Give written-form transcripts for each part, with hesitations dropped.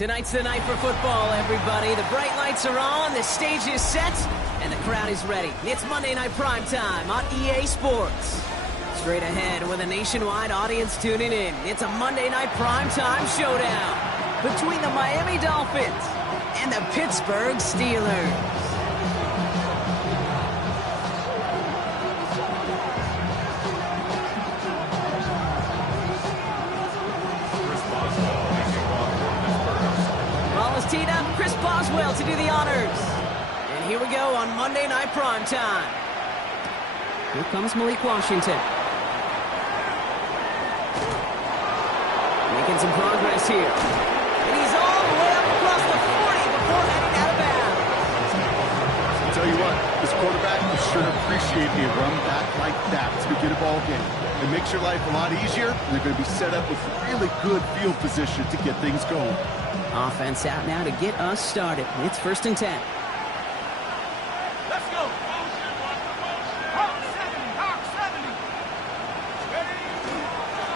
Tonight's the night for football, everybody. The bright lights are on, the stage is set, and the crowd is ready. It's Monday Night Primetime on EA Sports. Straight ahead with a nationwide audience tuning in, it's a Monday Night Primetime showdown between the Miami Dolphins and the Pittsburgh Steelers. Teed up, Chris Boswell to do the honors. And here we go on Monday Night Primetime. Here comes Malik Washington. Making some progress here. And he's all the way up across the 40 before heading out of bounds. I'll tell you what, this quarterback will sure appreciate a run back like that to begin a ball game. It makes your life a lot easier, and they're going to be set up with really good field position to get things going. Offense out now to get us started. It's 1st and 10. Let's go. Hawk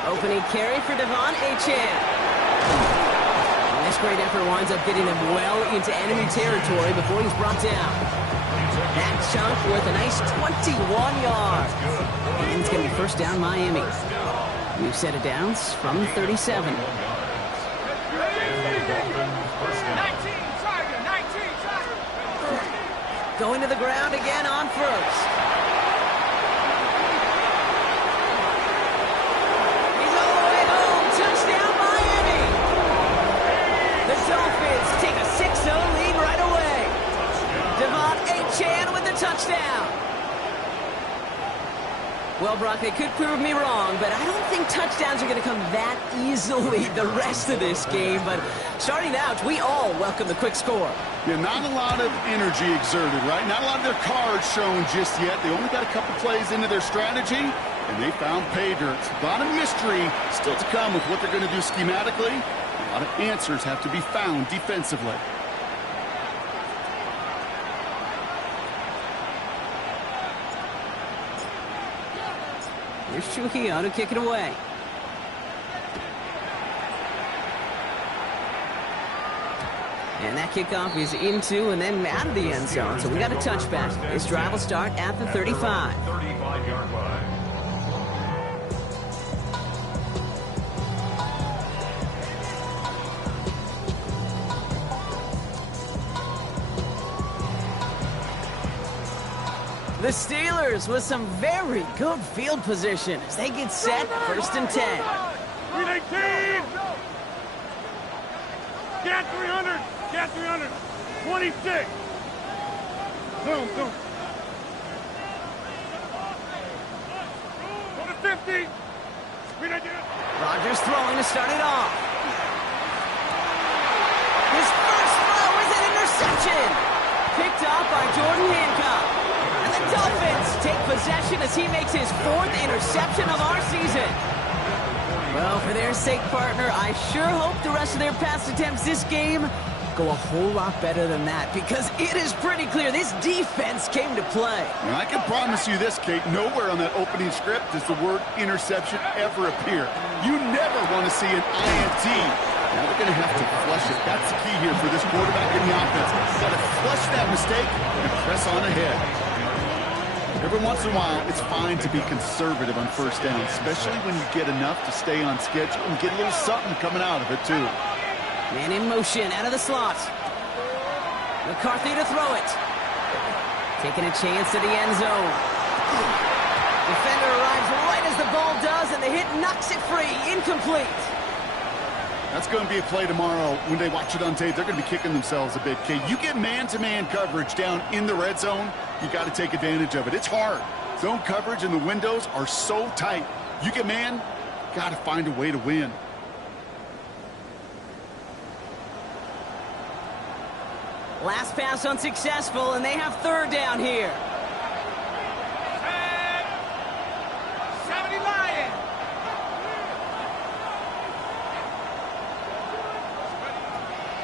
70. Opening carry for Devon Achane. And this great effort winds up getting him well into enemy territory before he's brought down. That chunk worth a nice 21 yards. And it's going to be 1st down Miami. We've set it downs from 37. Going to the ground again on 1st. He's all the way home. Touchdown, Miami. The Dolphins take a 6-0 lead right away. Devon Achane with the touchdown. Well, Brock, they could prove me wrong, but I don't think touchdowns are going to come that easily the rest of this game. But starting out, we all welcome the quick score. Yeah, not a lot of energy exerted, right? Not a lot of their cards shown just yet. They only got a couple plays into their strategy, and they found pay dirt. A lot of mystery still to come with what they're going to do schematically. A lot of answers have to be found defensively. Here's Trujillo to kick it away. And that kickoff is into and then out of the end zone. So we got a touchback. This drive will start at the 35. 35-yard line. The Steelers with some very good field position as they get set 1st and 10. 318. Get 300. Get 300. 26. Boom, boom. Go to 50. Rodgers throwing to start it off. His first throw is an interception. Picked up by Jordan Hancock. And the Dolphins take possession as he makes his 4th interception of our season. Well, for their sake, partner, I sure hope the rest of their pass attempts this game go a whole lot better than that, because it is pretty clear this defense came to play. Now, I can promise you this, Kate, nowhere on that opening script does the word interception ever appear. You never want to see an INT. Now they're going to have to flush it. That's the key here for this quarterback in the offense. Got to flush that mistake and press on ahead. Every once in a while, it's fine to be conservative on 1st down, especially when you get enough to stay on schedule and get a little something coming out of it, too. Man in motion, out of the slot. McCarthy to throw it. Taking a chance to the end zone. Defender arrives right as the ball does, and the hit knocks it free. Incomplete. That's going to be a play tomorrow. When they watch it on tape, they're going to be kicking themselves a bit. Okay, you get man-to-man coverage down in the red zone, you got to take advantage of it. It's hard. Zone coverage and the windows are so tight. You get man, got to find a way to win. Last pass unsuccessful, and they have 3rd down here. 70 Lion.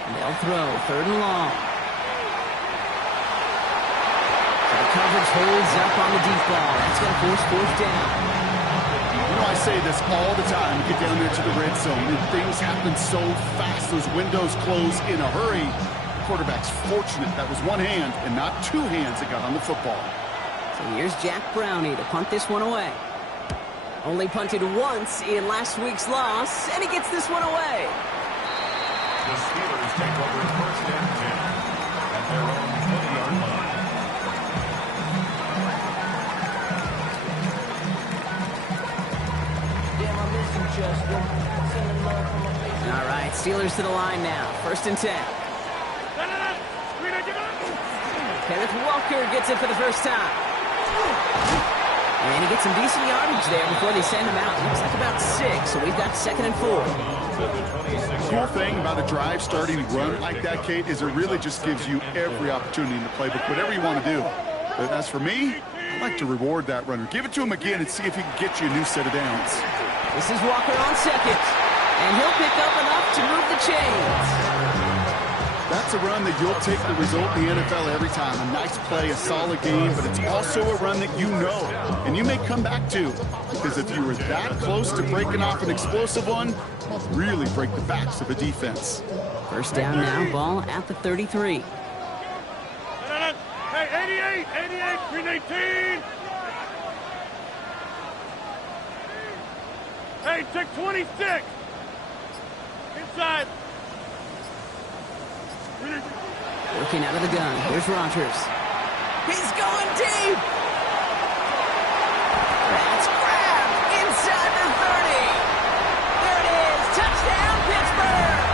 And they'll throw 3rd and long. So the coverage holds up on the deep ball. That's going to force 4th down. know I say this all the time. You get down there to the red zone, and things happen so fast. Those windows close in a hurry. The quarterback's fortunate that was one hand and not two hands that got on the football. So here's Jack Brownie to punt this one away. Only punted once in last week's loss, and he gets this one away. The Steelers take over first and 10 at their own 20-yard line. All right, Steelers to the line now. First and 10. Kenneth Walker gets it for the first time. And he gets some decent yardage there before they send him out. Looks like about 6, so we've got 2nd and 4. The cool thing about a drive starting run like that, Kate, is it really just gives you every opportunity in the playbook, whatever you want to do. But as for me, I like to reward that runner. Give it to him again and see if he can get you a new set of downs. This is Walker on 2nd, and he'll pick up enough to move the chains. That's a run that you'll take the result in the NFL every time. A nice play, a solid game, but it's also a run that you know, and you may come back to. Because if you were that close to breaking off an explosive one, really break the backs of a defense. First down now, ball at the 33. Hey, 88, green 18. Hey, check 26. Inside. Working out of the gun. Here's Rodgers. He's going deep. That's grabbed inside the 30. There it is. Touchdown, Pittsburgh.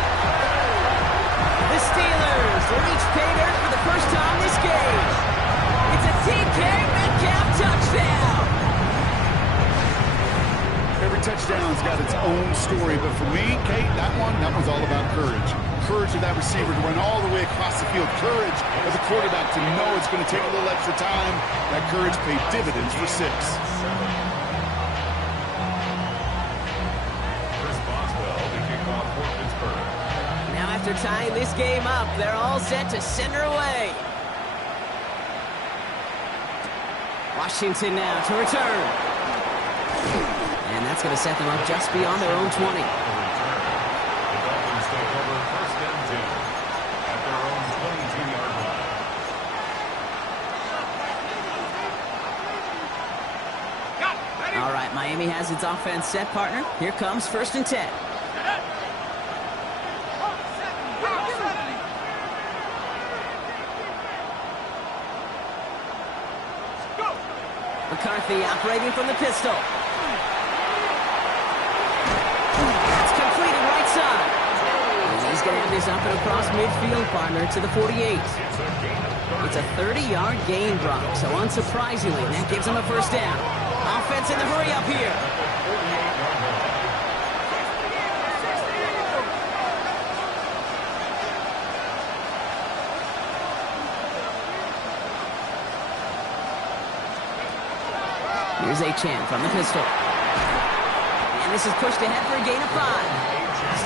The Steelers reach pay dirt for the first time this game. It's a DK Metcalf touchdown. Every touchdown's got its own story, but for me, Kate, that one's all about courage. Courage of that receiver to run all the way across the field. Courage of the quarterback to know it's going to take a little extra time. That courage paid dividends for 6. Chris Boswell to kick off for Pittsburgh. Now after tying this game up, they're all set to send her away. Washington now to return. And that's going to set them up just beyond their own 20. All right, Miami has its offense set, partner. Here comes 1st and 10. McCarthy operating from the pistol. That's completed right side. And he's going to have this up and across midfield, partner, to the 48. It's a 30-yard gain, Brock, so unsurprisingly, that gives him a first down. Offense in the hurry up here. Here's Achane from the pistol. And this is pushed ahead for a gain of 5.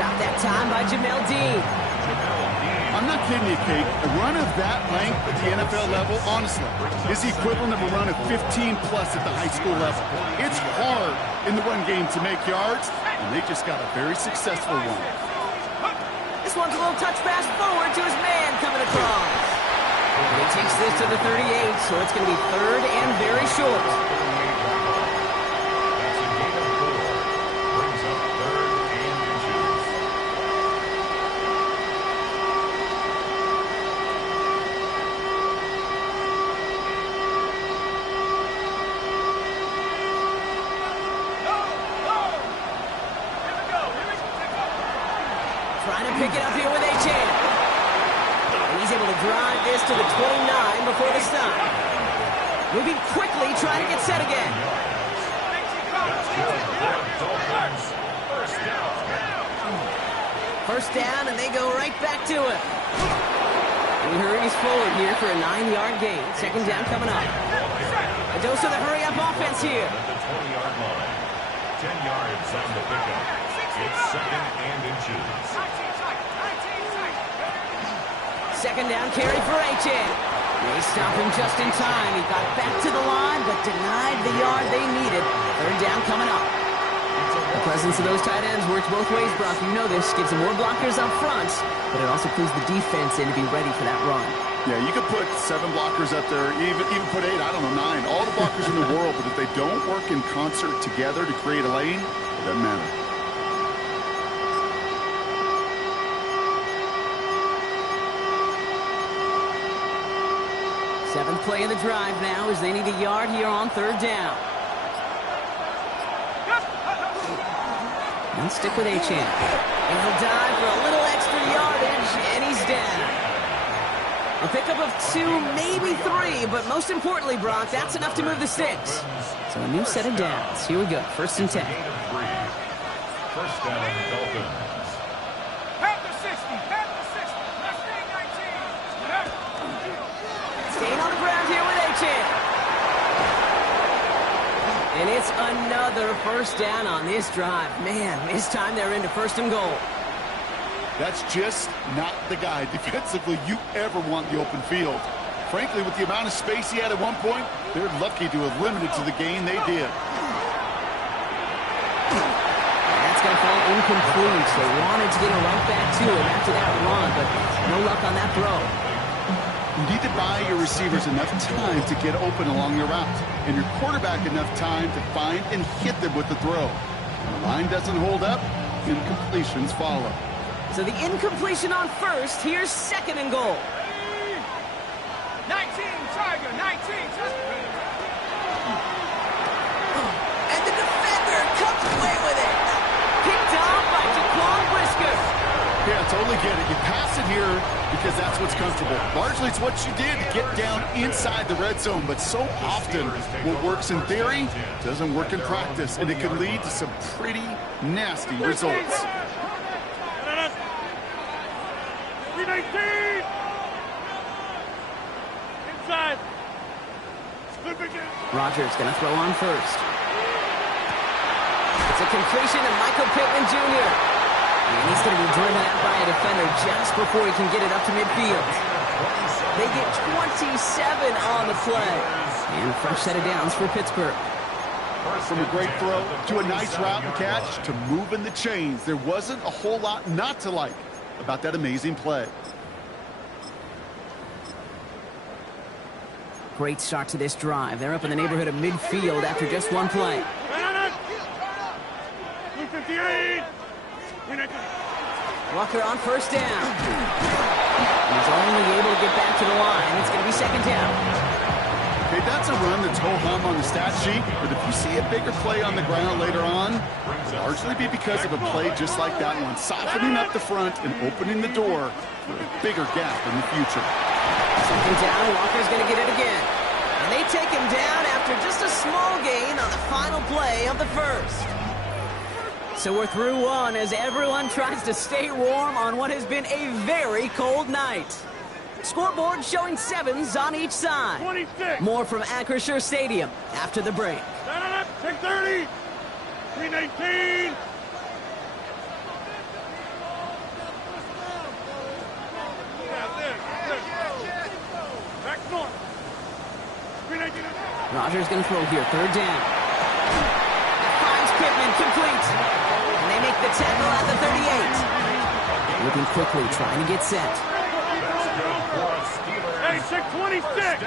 Stopped that time by Jamel Dean. I'm not kidding you, Kate. A run of that length at the NFL level, honestly, is the equivalent of a run of 15-plus at the high school level. It's hard in the run game to make yards, and they just got a very successful one. This one's a little touch pass forward to his man coming across. And he takes this to the 38, so it's going to be 3rd and very short. Trying to pick it up here with Achane. And he's able to drive this to the 29 before the stop. Moving quickly, trying to get set again. First down, and they go right back to it. And he hurries forward here for a 9-yard gain. 2nd down coming up. A dose of the hurry-up offense here. At the 20-yard line. 10 yards on the pickup. It's 2nd and inches. 2nd down carry for Achane. They stop him just in time. He got back to the line, but denied the yard they needed. 3rd down coming up. The presence of those tight ends works both ways, Brock. You know this. Gives them more blockers up front, but it also clues the defense in to be ready for that run. Yeah, you could put 7 blockers up there, even put 8, I don't know, 9. All the blockers in the world, but if they don't work in concert together to create a lane, it doesn't matter. Seventh play of the drive now as they need a yard here on 3rd down. And stick with Achane. And he'll dive for a little extra yardage, and he's down. A pickup of 2, maybe 3, but most importantly, Brock, that's enough to move the sticks. So a new set of downs. Here we go, 1st and 10. First down, Dolphins. Staying on the ground here with Achane. And it's another 1st down on this drive. Man, this time they're into 1st and goal. That's just not the guy defensively you ever want the open field. Frankly, with the amount of space he had at one point, they're lucky to have limited to the gain they did. That's going to fall incomplete. They wanted to get it right back to him after that run, but no luck on that throw. You need to buy your receivers enough time to get open along their route, and your quarterback enough time to find and hit them with the throw. When the line doesn't hold up, incompletions follow. So the incompletion on 1st, here's 2nd and goal. 19, Tiger, 19. And the defender comes away with it. Picked off by Jaquan Brisker. Yeah, totally get it. You pass it here because that's what's comfortable. Largely it's what you did to get down inside the red zone, but so often what works in theory doesn't work in practice, and it can lead to some pretty nasty results. 19. Inside. Rodgers going to throw on 1st. It's a completion to Michael Pittman Jr. And he's going to be driven out by a defender just before he can get it up to midfield. They get 27 on the play. And a fresh set of downs for Pittsburgh. From a great throw to a nice route and catch to moving the chains, there wasn't a whole lot not to like about that amazing play. Great start to this drive. They're up in the neighborhood of midfield after just one play. Walker on 1st down. He's only able to get back to the line. It's going to be 2nd down. Okay, that's a run that's ho-hum on the stat sheet, but if you see a bigger play on the ground later on, it'll largely be because of a play just like that one, softening up the front and opening the door for a bigger gap in the future. 2nd down, Walker's going to get it again. And they take him down after just a small gain on the final play of the 1st. So we're through one as everyone tries to stay warm on what has been a very cold night. Scoreboard showing 7s on each side. 26. More from Acrisure Stadium after the break. 6:30. 3:19. Back north. 3:19. Rodgers going to throw here, 3rd down. Finds Pittman, complete. And they make the tackle at the 38. Moving quickly, trying to get set. Hey, 6:26.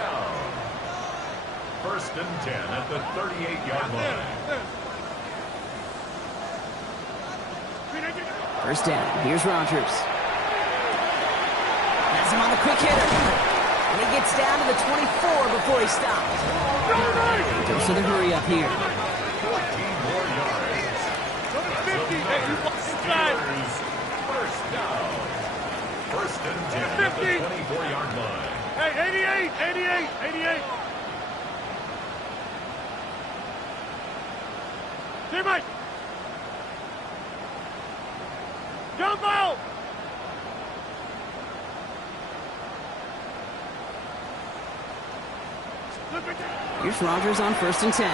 1st and 10 at the 38-yard line. 1st down. Here's Rodgers. Has him on the quick hitter. And he gets down to the 24 before he stops. Goes to the hurry up here. 14 more yards. 50. Hey, inside. 1st down. 1st and 10 at the 24-yard line. Hey, 88. Team Mike. Jump out. Here's Rodgers on 1st and 10. He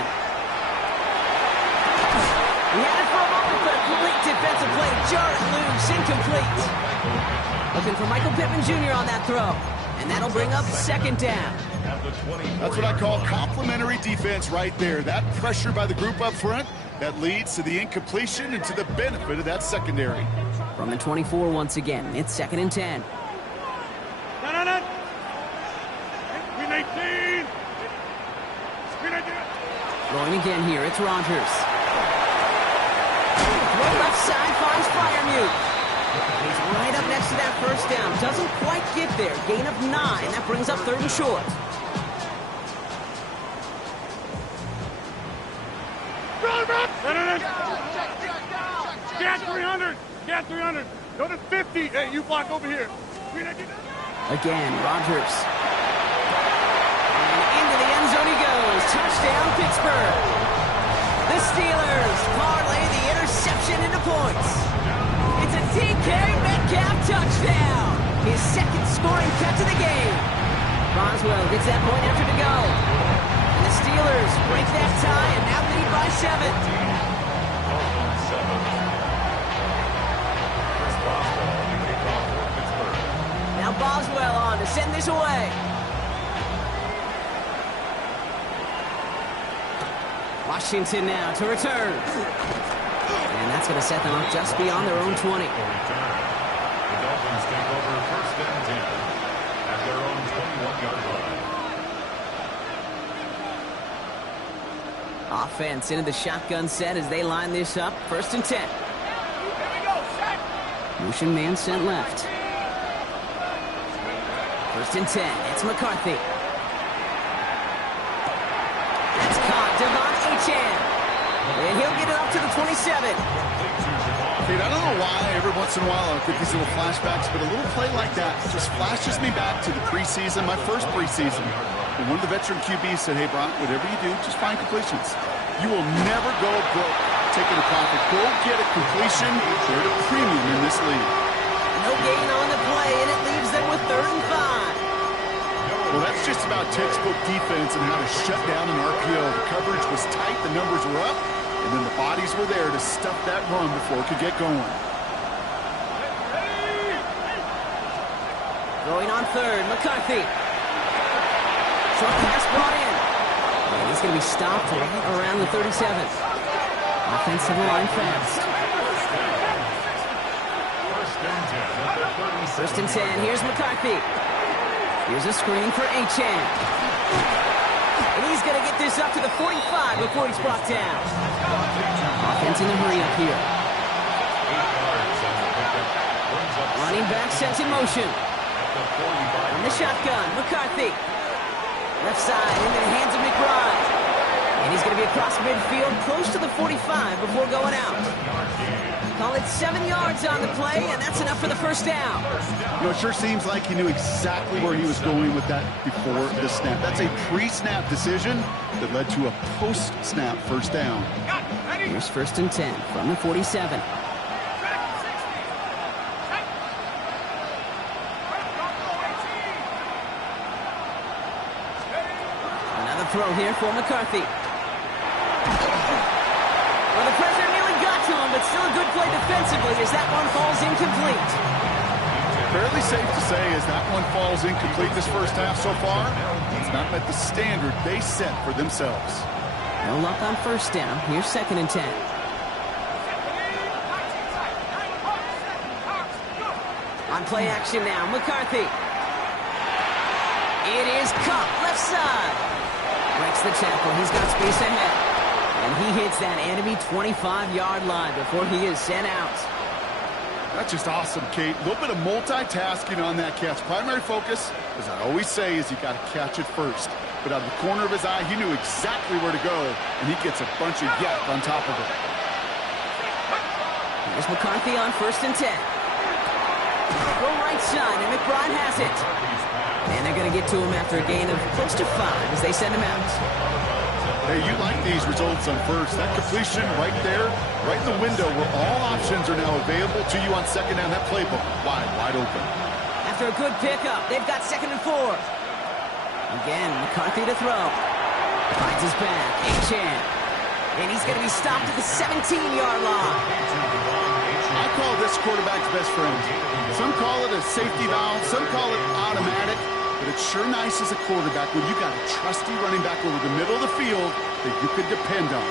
had it for a moment, but a complete defensive play. Jarrett loose, incomplete. Looking for Michael Pittman Jr. on that throw. And that'll bring up 2nd down. That's what I call complimentary defense right there. That pressure by the group up front That leads to the incompletion and to the benefit of that secondary. From the 24 once again, it's 2nd and 10. No. Screen 18. Screen 18. Throwing again here, it's Rodgers. Throw left side finds Freiermuth. He's right up next to that first down. Doesn't quite get there. Gain of 9. That brings up 3rd and short. No. Cat 300. Cat 300. Go to 50. Hey, you block over here. Again, Rodgers. And into the end zone he goes. Touchdown, Pittsburgh. The Steelers parlay the interception into points. It's a DK Metcalf touchdown. His 2nd scoring catch of the game. Boswell gets that point after to go. And the Steelers break that tie and now lead by 7. Now Boswell on to send this away. Washington now to return. And that's going to set them up just beyond their own 20. The Dolphins take over 1st and 10 at their own 21-yard line. Offense into the shotgun set as they line this up. 1st and 10. Motion man sent left. 1st and 10. It's McCarthy. That's caught. Devon Achane. And he'll get it up to the 27. Kate, I don't know why every once in a while I get these little flashbacks, but a little play like that just flashes me back to the preseason, my first preseason. And one of the veteran QBs said, hey, Brock, whatever you do, just find completions. You will never go broke taking a profit. Go get a completion. They're at a premium in this league. No gain on the play, and it leaves them with 3rd and 5. Well, that's just about textbook defense and how to shut down an RPO. The coverage was tight, the numbers were up, and then the bodies were there to stuff that run before it could get going. Going on 3rd, McCarthy. Short pass brought in. And he's going to be stopped right around the 37. Offensive line fast. 1st and 10. Here's McCarthy. Here's a screen for Achane. And he's going to get this up to the 45 before he's brought down. Offense in the hurry up here. Running back sets in motion. From the shotgun, McCarthy. Left side into the hands of McBride. And he's going to be across midfield, close to the 45 before going out. Call it 7 yards on the play, and that's enough for the first down. You know, it sure seems like he knew exactly where he was going with that before the snap. That's a pre-snap decision that led to a post-snap first down. Here's 1st and 10 from the 47. Another throw here for McCarthy. Well, the pressure nearly got to him, but still a good play defensively as that one falls incomplete. Fairly safe to say as that one falls incomplete this first half so far, it's not met the standard they set for themselves. No luck on first down. Here's 2nd and 10. On play action now, McCarthy. It is caught left side. Breaks the tackle. He's got space ahead. And he hits that enemy 25-yard line before he is sent out. That's just awesome, Kate. A little bit of multitasking on that catch. Primary focus, as I always say, is you got to catch it first. But out of the corner of his eye, he knew exactly where to go, and he gets a bunch of yak on top of it. Here's McCarthy on 1st and 10. Go right side, and McBride has it. And they're going to get to him after a gain of close to 5 as they send him out. Hey, you like these results on first. That completion right there, right in the window where all options are now available to you on 2nd down. That playbook wide open. After a good pickup, they've got 2nd and 4. Again, McCarthy to throw. Finds his back, Achane. And he's going to be stopped at the 17-yard line. I call this quarterback's best friend. Some call it a safety valve, some call it automatic. But it's sure nice as a quarterback when you got a trusty running back over the middle of the field that you could depend on.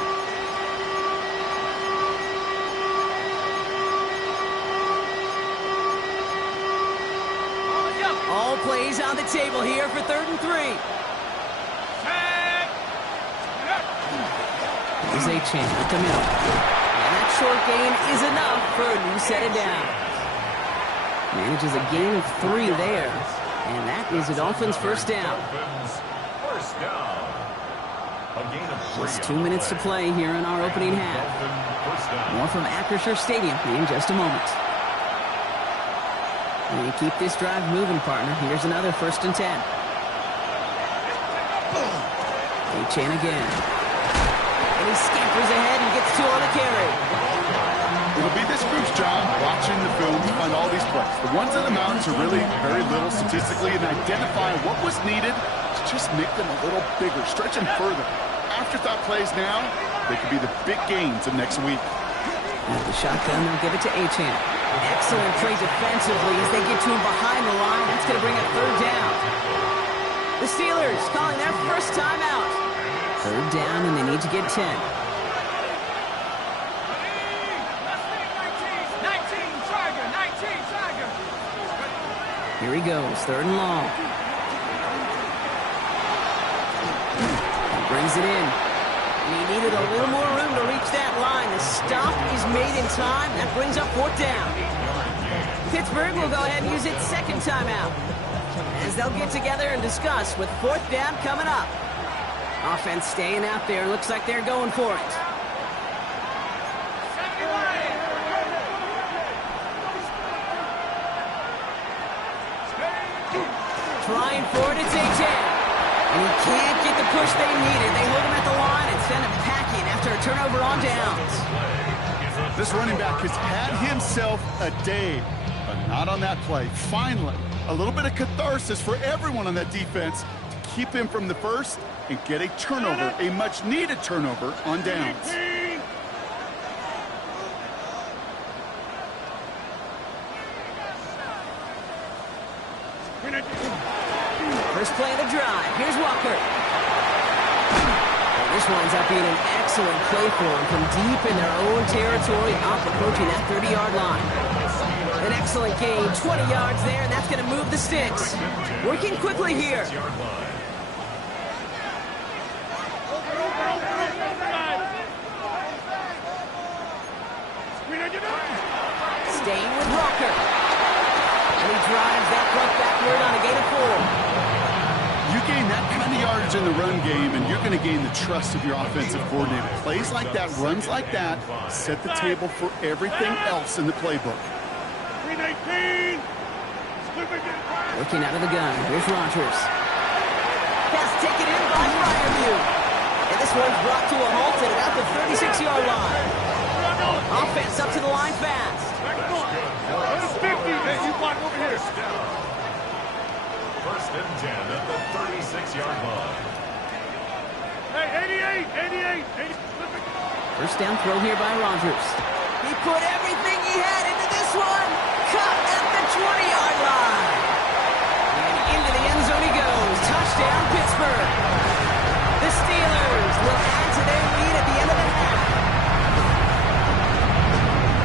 stays on the table here for 3rd and 3. Here's Achane with the middle. And that short gain is enough for a new set of downs. Manages a gain of 3 there. And that is a Dolphins first down. First down. A gain of 3. Just 2 minutes to play here in our opening half. More from Acrisure Stadium in just a moment. And keep this drive moving, partner. Here's another 1st and 10. Achane again. And he scampers ahead and gets 2 on the carry. It'll be this group's job watching the film to find all these plays. The ones in the mountains are really very little statistically, and identify what was needed to just make them a little bigger, stretch them further. Afterthought plays now, they could be the big gains of next week. At the shotgun, they'll give it to Achane. Excellent play defensively as they get to him behind the line. That's going to bring up 3rd down. The Steelers calling their first timeout. 3rd down, and they need to get 10. 19, Tiger. Here he goes, 3rd and long. Brings it in. And he needed a little more room to reach that line. The stop is made in time. That brings up 4th down. Pittsburgh will go ahead and use its 2nd timeout, as they'll get together and discuss with 4th down coming up. Offense staying out there. Looks like they're going for it. Trying for it, it's Achane. And he can't get the push they needed. They hold him at the line and send him packing after a turnover on downs. This running back has had himself a day, but not on that play. Finally, a little bit of catharsis for everyone on that defense to keep him from the first and get a turnover, a much-needed turnover on downs. First play of the drive. Here's Walker. And this winds up being an excellent play for him from deep in their own territory, up approaching that 30-yard line. An excellent gain, 20 yards there, and that's going to move the sticks. Working quickly here. Staying with Walker. And he drives that puck backward on a gain of 4. You gain that kind of yardage in the run game, and you're going to gain the trust of your offensive coordinator. Plays like that, runs like that, set the table for everything else in the playbook. Looking out of the gun, here's Rodgers. Pass taken in by Freiermuth. And this one's brought to a halt at about the 36-yard line. Offense up to the line fast. 50, hey, you block over here. 1st and 10 at the 36-yard line. Hey, 88. First down throw here by Rodgers. He put everything he had into this one. Caught at the 20-yard line. And into the end zone he goes. Touchdown, Pittsburgh. The Steelers will add to their lead at the end of the half.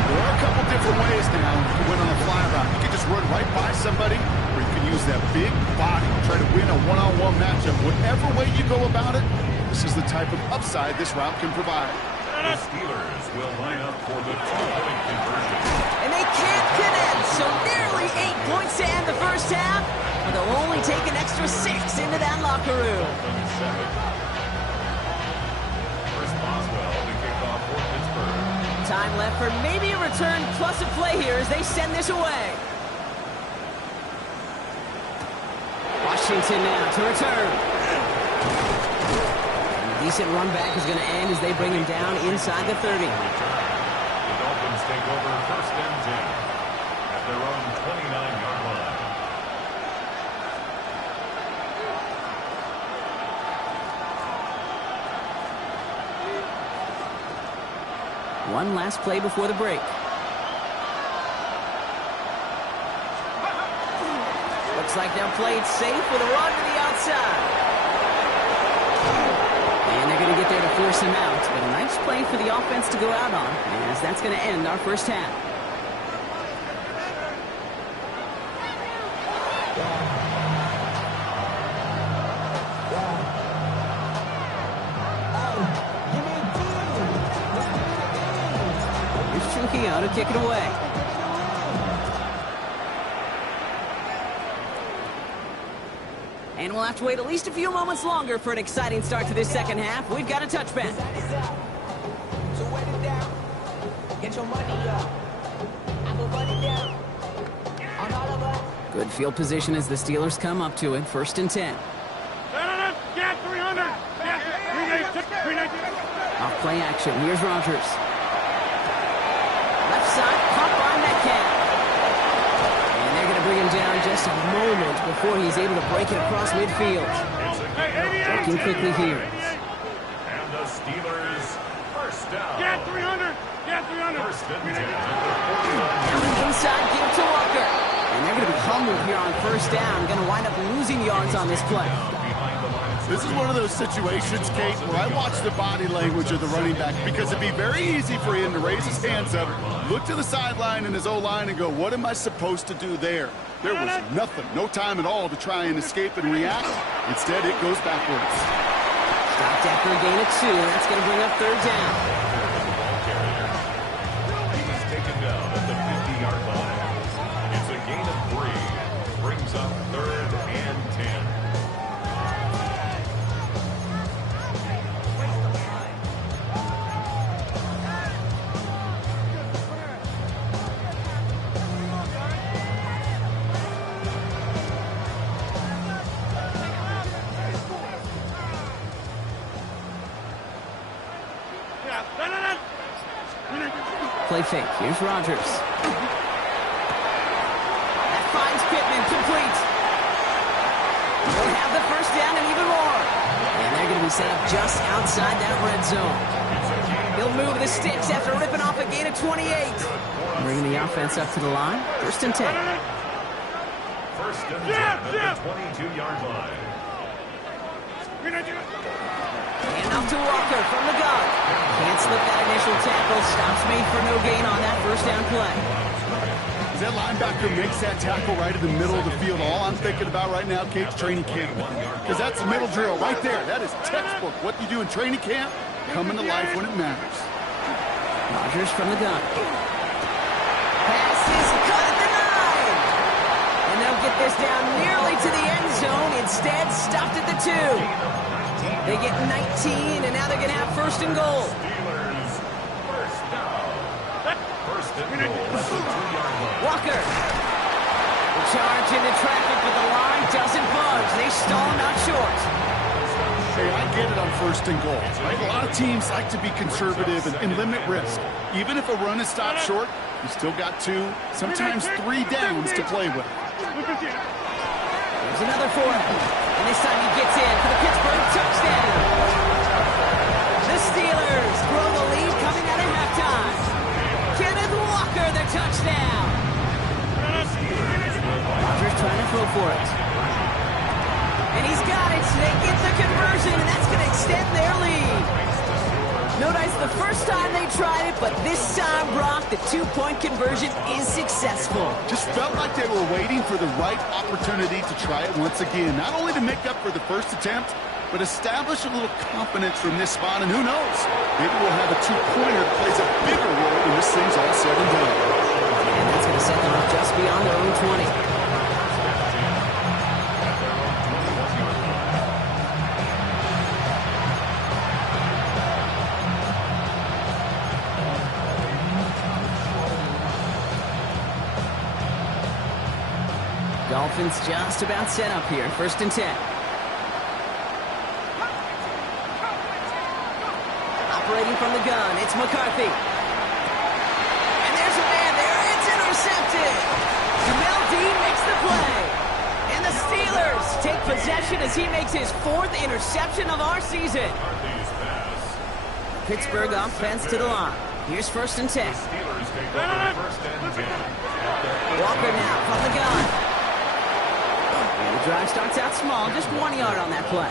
There are a couple different ways now to win on a fly route. You can just run right by somebody, or you can use that big body, try to win a one-on-one matchup. Whatever way you go about it, this is the type of upside this route can provide. The Steelers will line up for the 2-point conversion. And they can't connect, so nearly 8 points to end the first half, but they'll only take an extra 6 into that locker room. First Boswell to kick off for Pittsburgh. Time left for maybe a return plus a play here as they send this away. Washington now to return. And a decent run back is going to end as they bring him down inside the 30. The Dolphins take over 1st and 10 at their own 29-yard line. One last play before the break. Looks like they'll play it safe with a run to the outside. And they're going to get there to force him out. But a nice play for the offense to go out on, as that's going to end our first half. Keown to kick it away. And we'll have to wait at least a few moments longer for an exciting start to this second half. We've got a touchback. So wet it down. Get your money up. I go run it down. On all of us. Good field position as the Steelers come up to it. 1st and 10. Get 300. Get 390. Off play action. Here's Rodgers. Left side, caught by Metcalf. And they're going to bring him down just a moment before he's able to break it across midfield. Working quickly here. And the Steelers first down. Get 300. Get 300. First and 10. Inside, give it to Walker. And they're going to be humbled here on 1st down. Going to wind up losing yards on this play. This is one of those situations, Kate, where I watch the body language of the running back because it'd be very easy for him to raise his hands up, look to the sideline in his O-line and go, what am I supposed to do there? There was nothing, no time at all to try and escape and react. Instead, it goes backwards. Stopped after a gain of 2. That's going to bring up 3rd down. He's taken down at the 50-yard line. It's a gain of 3. Brings up 3rd and 10. Play fake. Here's Rodgers. That finds Pittman complete. They'll have the 1st down and even more. And they're going to be set up just outside that red zone. He'll move the sticks after ripping off a gain of 28. Bringing the offense up to the line. 1st and 10. First and 10 at the 22-yard line. And off to Walker from the gun. Can't slip that initial tackle. Stops made for no gain on that 1st down play. As that linebacker makes that tackle right in the middle of the field, all I'm thinking about right now, Kate's training camp. Because that's a middle drill right there. That is textbook. What you do in training camp, coming to life when it matters. Rodgers from the gun. Pass is cut at the 9. And they'll get this down nearly to the end zone. Instead, stopped at the 2. They get 19, and now they're going to have 1st and goal. Steelers first down. First and goal at the 2-yard line. Walker. The charge into traffic, but the line doesn't budge. They stall, not short. Hey, I get it on 1st and goal. Right? A lot of teams like to be conservative and limit risk. Even if a run is stopped short, you still got 2, sometimes 3 downs to play with. There's another for him. And this time he gets in for the Pittsburgh touchdown. The Steelers grow the lead coming out of halftime. Kenneth Walker, the touchdown. Rodgers trying to throw for it. And he's got it. They get the conversion, and that's going to extend their lead. Notice the first time they tried it, but this time, Brock, the 2-point conversion is successful. Just felt like they were waiting for the right opportunity to try it once again. Not only to make up for the first attempt, but establish a little confidence from this spot. And who knows, maybe we'll have a 2-pointer that plays a bigger role when this thing's all said and done. And that's going to set them up just beyond their own 20. Dolphins just about set up here. 1st and 10. Operating from the gun, it's McCarthy. And there's a man there. It's intercepted. Jamel Dean makes the play. And the Steelers take possession as he makes his 4th interception of our season. Pittsburgh offense to the line. Here's 1st and 10. Walker now from the gun. The drive starts out small, just 1 yard on that play.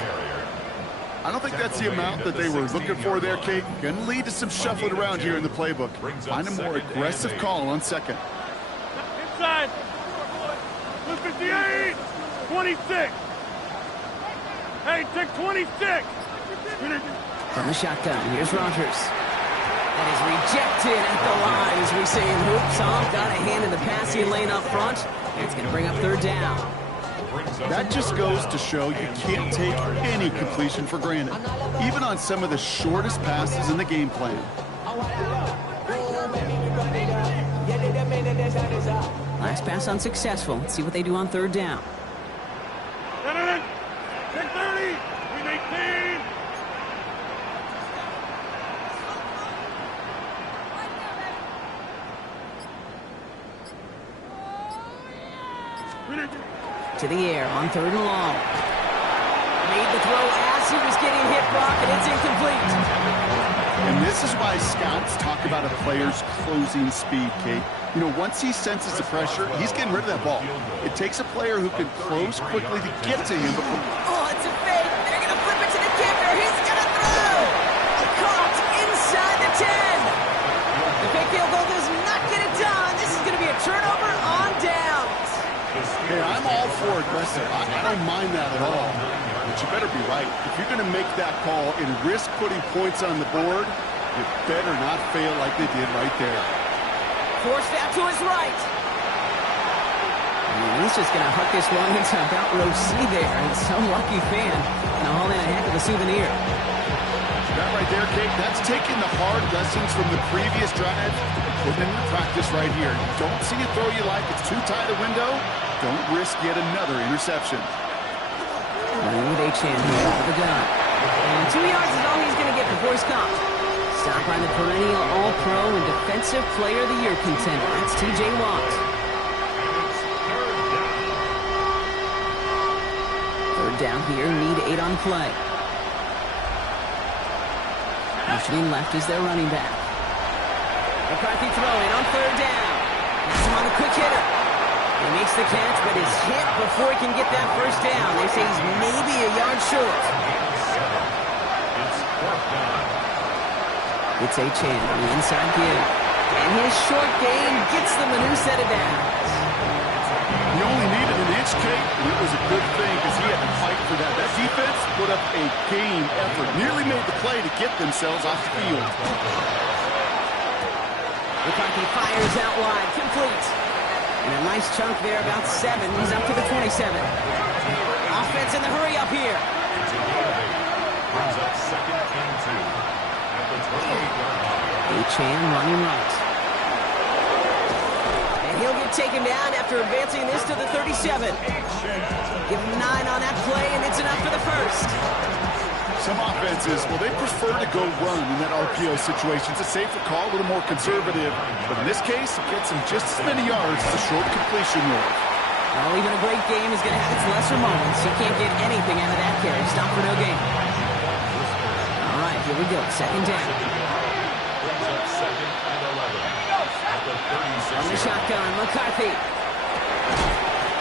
I don't think that's the amount that they were looking for there, Kate. Going to lead to some shuffling around here in the playbook. Find a more aggressive call on 2nd. Inside. 58. 26. Hey, take 26. From the shotgun, here's Rodgers. That is rejected at the line, as we say in hoops. Got a hand in the passing lane up front. And it's going to bring up third down. That just goes to show you can't take any completion for granted, even on some of the shortest passes in the game plan. Last pass unsuccessful. Let's see what they do on third down. 6:30. We make 10. To the air on third and long. Made the throw as he was getting hit, Brock, and it's incomplete. And this is why scouts talk about a player's closing speed, Kate. You know, once he senses the pressure, he's getting rid of that ball. It takes a player who can close quickly to get to him. Oh, it's a fake. They're going to flip it to the kicker. He's going to throw. Caught inside the 10. The fake field goal does not get it done. This is going to be a turnover on downs. Hey, I'm all for aggressive. I don't mind that at all. But you better be right. If you're going to make that call and risk putting points on the board, you better not fail like they did right there. Forced out to his right. And he's just going to hook this one into about row C there. And some lucky fan going to haul in a heck of a souvenir. That right there, Kate, that's taking the hard lessons from the previous drive and putting it into practice right here. Don't see a throw you like. It's too tight a window. Don't risk yet another interception. Running with Achane here out of the gun. And 2 yards is all he's going to get before he's caught. Stopped by the perennial All-Pro and Defensive Player of the Year contender. That's T.J. Watt. Third down here, need 8 on play. Motioning left is their running back. McCarthy throwing on third down. That's him on the quick hitter. He makes the catch, but is hit before he can get that first down. They say he's maybe a yard short. It's Achane on the inside give. And his short gain gets them a new set of downs. He only needed an inch, Kate, and it was a good thing because he had to fight for that. That defense put up a game effort, nearly made the play to get themselves off the field. McCarthy fires out wide, complete. And a nice chunk there, about 7. He's up to the 27. Offense in the hurry up here. Brings up 2nd and 2 at the 28-yard line. Achane running right. And he'll get taken down after advancing this to the 37. Give him 9 on that play, and it's enough for the first. Some offenses, well, they prefer to go run in that RPO situation. It's a safer call, a little more conservative. But in this case, it gets him just as many yards as a short completion will. Well, even a great game is going to have its lesser moments. He can't get anything out of that carry. Stop for no gain. All right, here we go. Second down. Brings up 2nd and 11 at the 36. On the shotgun, McCarthy.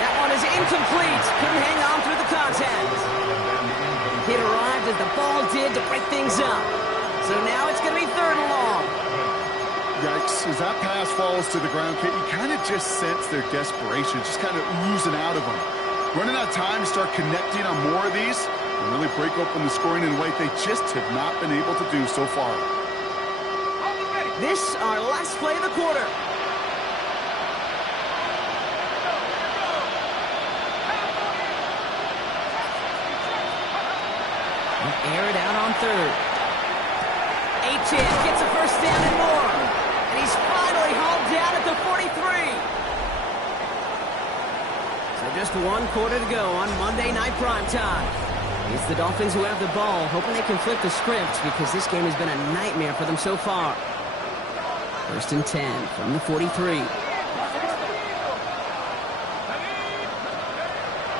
That one is incomplete. Couldn't hang on through the contact. Hit arrived as the ball did to break things up. So now it's going to be third and long. Yikes, as that pass falls to the ground, Kate, you kind of just sense their desperation, just kind of oozing out of them. Running out of time to start connecting on more of these and really break open the scoring in a way they just have not been able to do so far. This, our last play of the quarter. Air it out on third. Achane gets a first down and more. And he's finally hauled down at the 43. So just 1 quarter to go on Monday Night Primetime. It's the Dolphins who have the ball, hoping they can flip the script because this game has been a nightmare for them so far. 1st and 10 from the 43.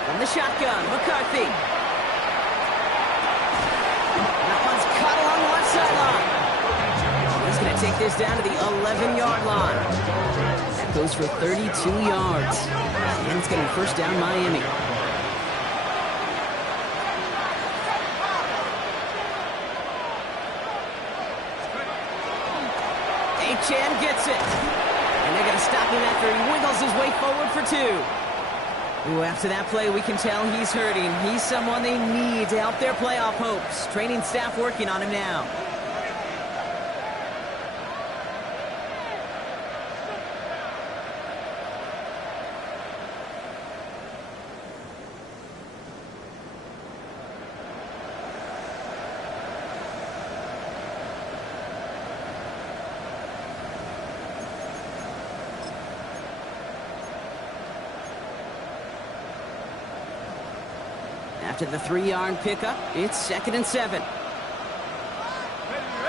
From the shotgun, McCarthy. Sideline. He's going to take this down to the 11-yard line. That goes for 32 yards. And it's going to be first down Miami. Achane gets it. And they're going to stop him after he wiggles his way forward for 2. Ooh, after that play, we can tell he's hurting. He's someone they need to help their playoff hopes. Training staff working on him now. After the 3-yard pickup, it's 2nd and 7.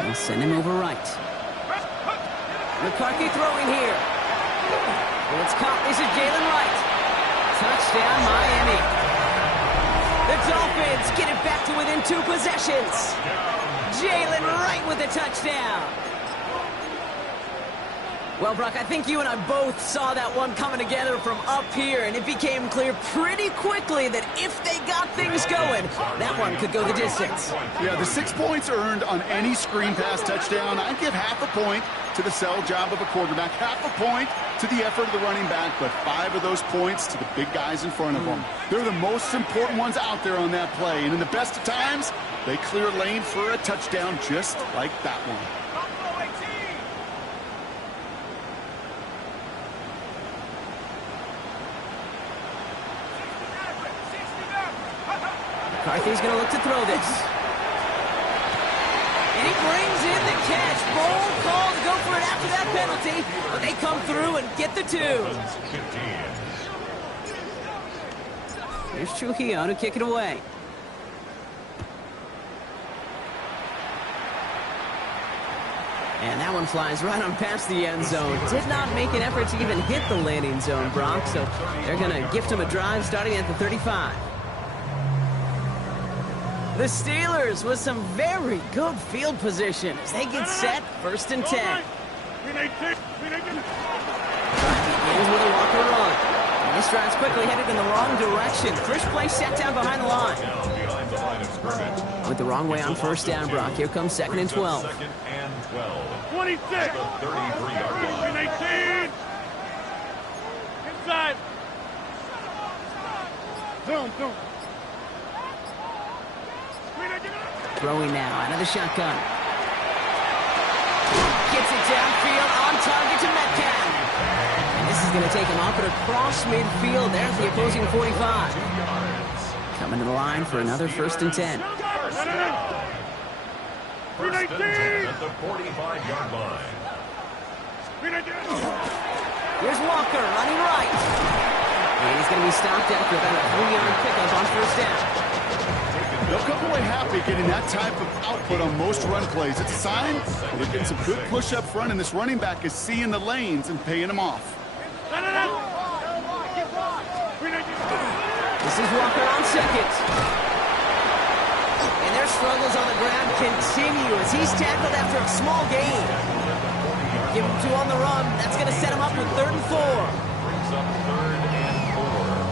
He'll send him over right. McCarthy throwing here. It's caught. This is Jalen Wright. Touchdown, Miami. The Dolphins get it back to within 2 possessions. Jalen Wright with the touchdown. Well, Brock, I think you and I both saw that one coming together from up here, and it became clear pretty quickly that if they got things going, that one could go the distance. Yeah, the 6 points earned on any screen pass touchdown. I'd give half a point to the sell job of a quarterback, half a point to the effort of the running back, but 5 of those points to the big guys in front of them. They're the most important ones out there on that play, and in the best of times, they clear a lane for a touchdown just like that one. McCarthy's going to look to throw this. And he brings in the catch. Bold call to go for it after that penalty, but they come through and get the 2. Here's Trujillo to kick it away. And that one flies right on past the end zone. Did not make an effort to even hit the landing zone, Brock, so they're going to gift him a drive starting at the 35. The Steelers with some very good field position as they get set, 1st and 10. Begins with a Walker run. And this drive's quickly headed in the wrong direction. First play set down behind the line. Went the wrong way on 1st down, Brock. Here comes 2nd and 12. 2nd and 12. 26. 33-yard line. 18. Inside. Zoom. Throwing now out of the shotgun. Gets it downfield on target to Metcalf. And this is going to take him off at across midfield. There's the opposing 45. Coming to the line for another 1st and 10. 1st and 10 at the 45-yard line. Here's Walker running right. And he's going to be stopped after about a 3-yard pickup on 1st down. They'll come away happy getting that type of output on most run plays. It's a sign that they're getting some good push up front, and this running back is seeing the lanes and paying them off. This is Walker on 2nd. And their struggles on the ground continue as he's tackled after a small gain. Give him 2 on the run. That's going to set him up with 3rd and 4. Brings up 3rd and 4.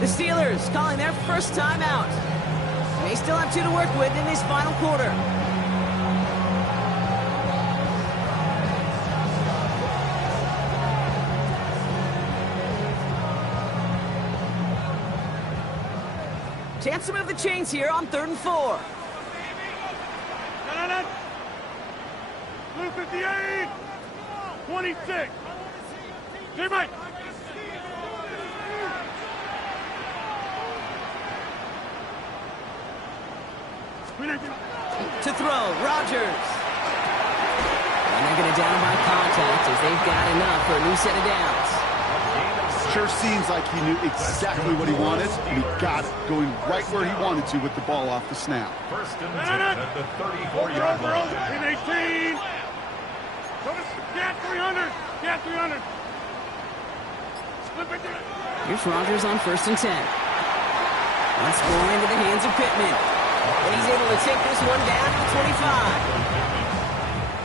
The Steelers calling their first time out. They still have 2 to work with in this final quarter. Chance to move the chains here on 3rd and 4. Blue 58. 26. J-Mike. To throw, Rodgers. And they're going to down by contact as they've got enough for a new set of downs. Sure seems like he knew exactly what he wanted, and he got it, going right where he wanted to with the ball off the snap. 1st and 10 at the 34-yard line. 18. Get 300. Get 300. Here's Rodgers on 1st and 10. Once more into the hands of Pittman. And he's able to take this one down to the 25.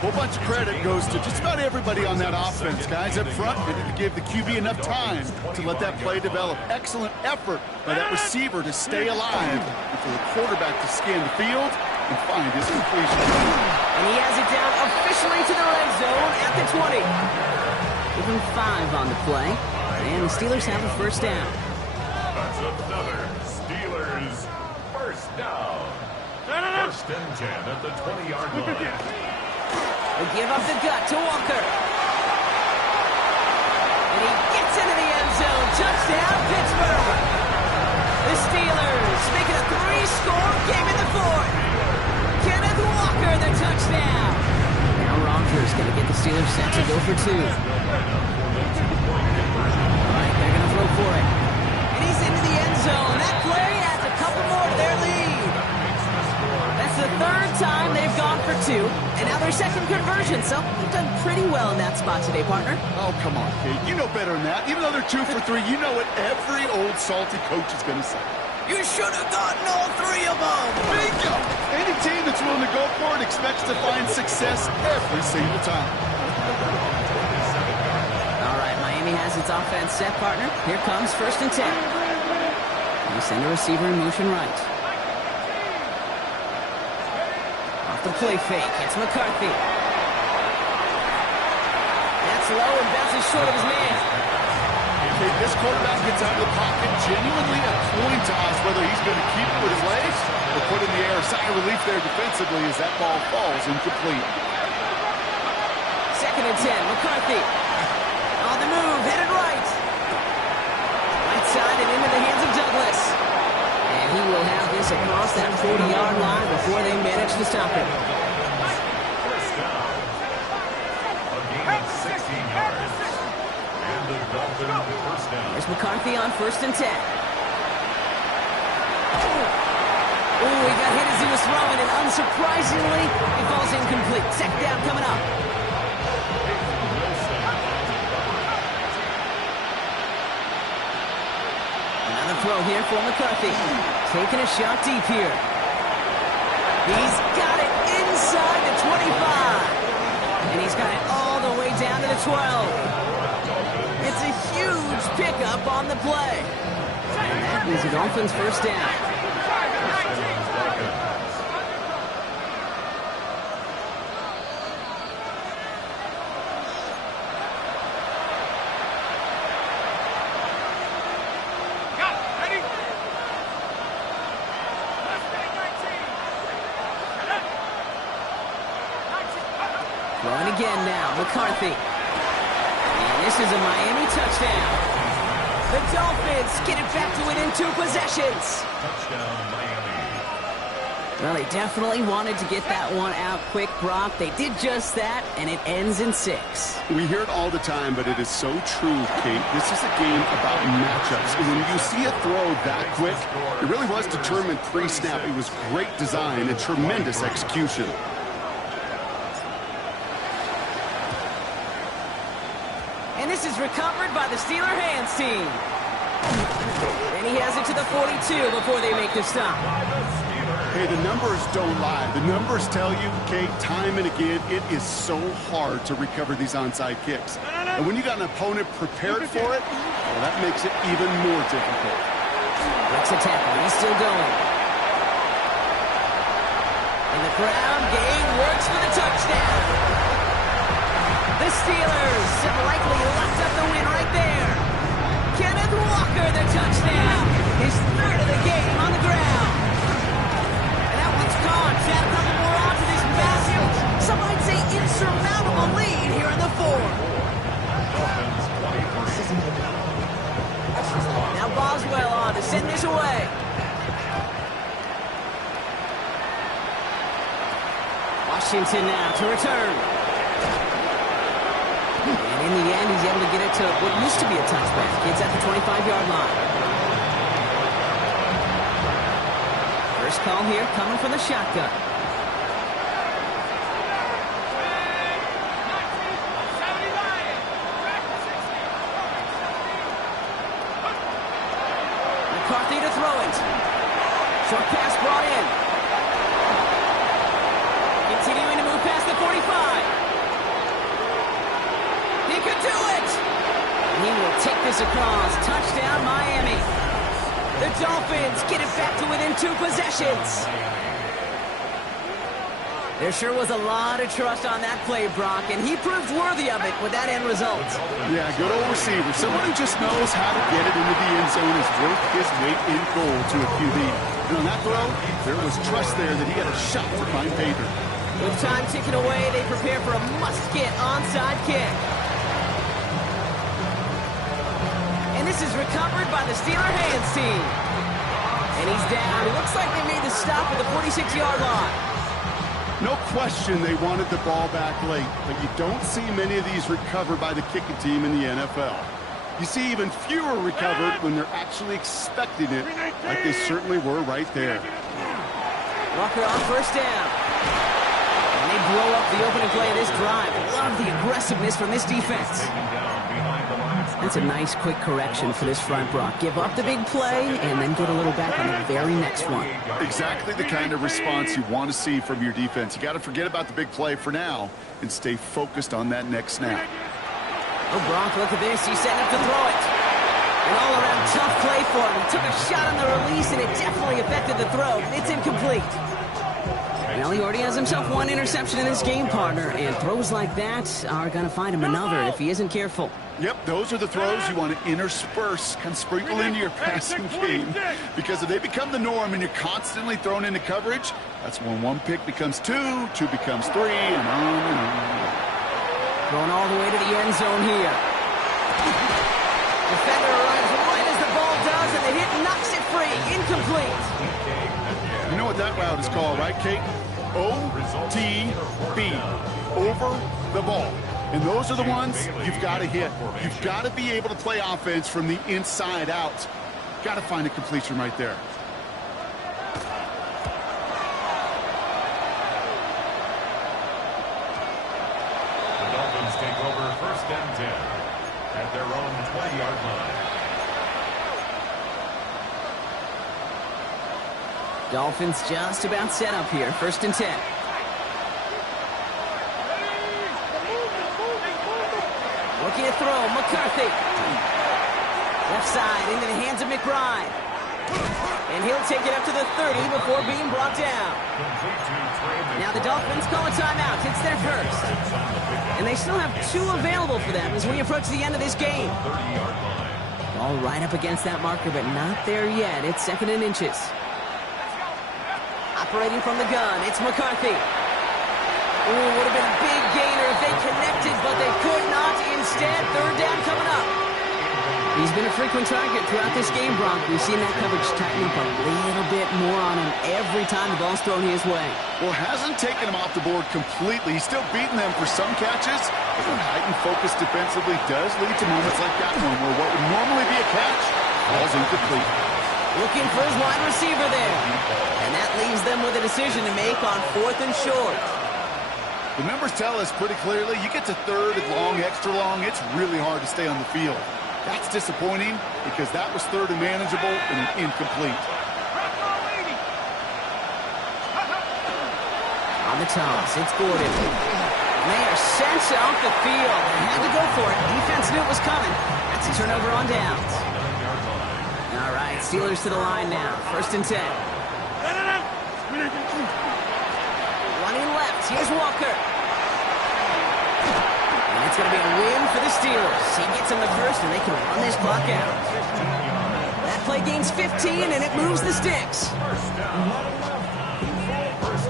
A whole bunch of credit goes to just about everybody on that offense. Guys up front, they didn't give the QB enough time to let that play develop. Excellent effort by that receiver to stay alive and for the quarterback to scan the field and find his completion. And he has it down officially to the red zone at the 20. Give him 5 on the play. And the Steelers have a 1st down. That's another Steelers 1st down. 1st and 10 at the 20-yard line. They give up the gut to Walker. score, game in the fourth. Kenneth Walker, the touchdown. Now Rodgers going to get the Steelers set to go for two. All right, they're going to throw for it. And he's into the end zone. That play adds a couple more to their lead. That's the third time they've gone for two, and now their second conversion, so they've done pretty well in that spot today, partner. Oh, come on, Kate. You know better than that. Even though they're 2 for 3, you know what every old salty coach is going to say. You should have gotten all three of them. Bingo! Any team that's willing to go for it expects to find success every single time. All right, Miami has its offense set, partner. Here comes 1st and 10. They send a receiver in motion right. Off the play fake, it's McCarthy. That's low and bounces short of his man. Kate, this quarterback gets out of the pocket genuinely a coin toss whether he's going to keep it with his legs or put in the air. Sigh of relief there defensively as that ball falls incomplete. 2nd and 10, McCarthy. On the move, headed right. Right side and into the hands of Douglas. And he will have this across that 40-yard line before they manage to stop him. First down. A gain of 16 yards. And the Dolphins first down. There's McCarthy on 1st and 10. Oh, he got hit as he was throwing, and unsurprisingly, it falls incomplete. Second down coming up. Another throw here for McCarthy. Taking a shot deep here. He's got it inside the 25. And he's got it all the way down to the 12. It's a huge pickup on the play. And that is the Dolphins' first down. Throwing again now, McCarthy. And this is a Miami touchdown. The Dolphins get it back to within 2 possessions. Touchdown, Miami. Well, they definitely wanted to get that one out quick, Brock. They did just that, and it ends in 6. We hear it all the time, but it is so true, Kate. This is a game about matchups. And when you see a throw that quick, it really was determined pre-snap. It was great design and tremendous execution. And this is recovered by the Steeler hands team. And he has it to the 42 before they make the stop. Hey, the numbers don't lie. The numbers tell you, Kate, time and again, it is so hard to recover these onside kicks. And when you got an opponent prepared for it, well, that makes it even more difficult. Breaks a tackle. He's still going. And the ground game works for the touchdown. The Steelers have likely locked up the win right there. Kenneth Walker, the touchdown. His 3rd of the game on the ground. And that one's gone. To add a couple more on to this massive, some might say insurmountable lead here in the 4th. Now Boswell on to send this away. Washington now to return. And in the end, he's able to get it to what used to be a touchback. It's at the 25-yard line. First call here coming from the shotgun. McCarthy to throw it. Short pass brought in. Continuing to move past the 45. He could do it! He will take this across. Touchdown, Miami. The Dolphins get it back to within 2 possessions. There sure was a lot of trust on that play, Brock, and he proved worthy of it with that end result. Yeah, good old receiver. Someone who just knows how to get it into the end zone is worth his weight in gold to a QB. And on that throw, there was trust there that he had a shot to find pay dirt. With time ticking away, they prepare for a must-get onside kick. And this is recovered by the Steeler hands team. And he's down. It looks like they made the stop at the 46-yard line. No question they wanted the ball back late, but you don't see many of these recovered by the kicking team in the NFL. You see even fewer recovered when they're actually expecting it, like they certainly were right there. Walker on first down. And they blow up the opening play of this drive. Love the aggressiveness from this defense. That's a nice, quick correction for this front, Brock. Give up the big play and then get a little back on the very next one. Exactly the kind of response you want to see from your defense. You got to forget about the big play for now and stay focused on that next snap. Oh, Brock, look at this. He's setting up to throw it. An all-around tough play for him. He took a shot on the release, and it definitely affected the throw. It's incomplete. Well, he already has himself one interception in this game, partner, and throws like that are going to find him another if he isn't careful. Yep, those are the throws you want to intersperse, kind of sprinkle into your passing game, because if they become the norm and you're constantly thrown into coverage, that's when one pick becomes two, two becomes three, and on and on. Going all the way to the end zone here. Defender arrives right as the ball does, and the hit knocks it free. Incomplete. You know what that route is called, right, Kate? OTB, over the ball. And those are the ones you've got to hit. You've got to be able to play offense from the inside out. Got to find a completion right there. The Dolphins take over first and 10 at their own 20-yard line. Dolphins just about set up here. First and 10. Looking to throw. McCarthy. Left side into the hands of McBride. And he'll take it up to the 30 before being brought down. Now the Dolphins call a timeout. It's their first. And they still have two available for them as we approach the end of this game. All right up against that marker, but not there yet. It's second and inches. Operating from the gun, it's McCarthy. Ooh, would have been a big gainer if they connected, but they could not. Instead, third down coming up. He's been a frequent target throughout this game, Brock. We've seen that coverage tighten up a little bit more on him every time the ball's thrown his way. Well, hasn't taken him off the board completely. He's still beating them for some catches, but the heightened focus defensively does lead to moments like that one where what would normally be a catch falls incomplete. Looking for his wide receiver there. And that leaves them with a decision to make on fourth and short. The numbers tell us pretty clearly, you get to third and long, extra long, it's really hard to stay on the field. That's disappointing because that was third and manageable and an incomplete. On the toss, it's Gordon. And they are sent off the field. They had to go for it. Defense knew it was coming. That's a turnover on downs. All right, Steelers to the line now. First and 10. Running left, here's Walker. And it's going to be a win for the Steelers. He gets them the first, and they can run this clock out. That play gains 15, and it moves the sticks. First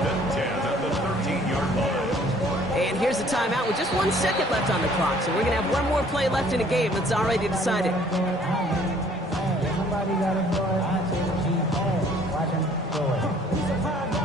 and 10 at the 13-yard line. And here's the timeout with just 1 second left on the clock. So we're going to have one more play left in a game that's already decided. Somebody got a boy, I see what she had. Watch him throw it.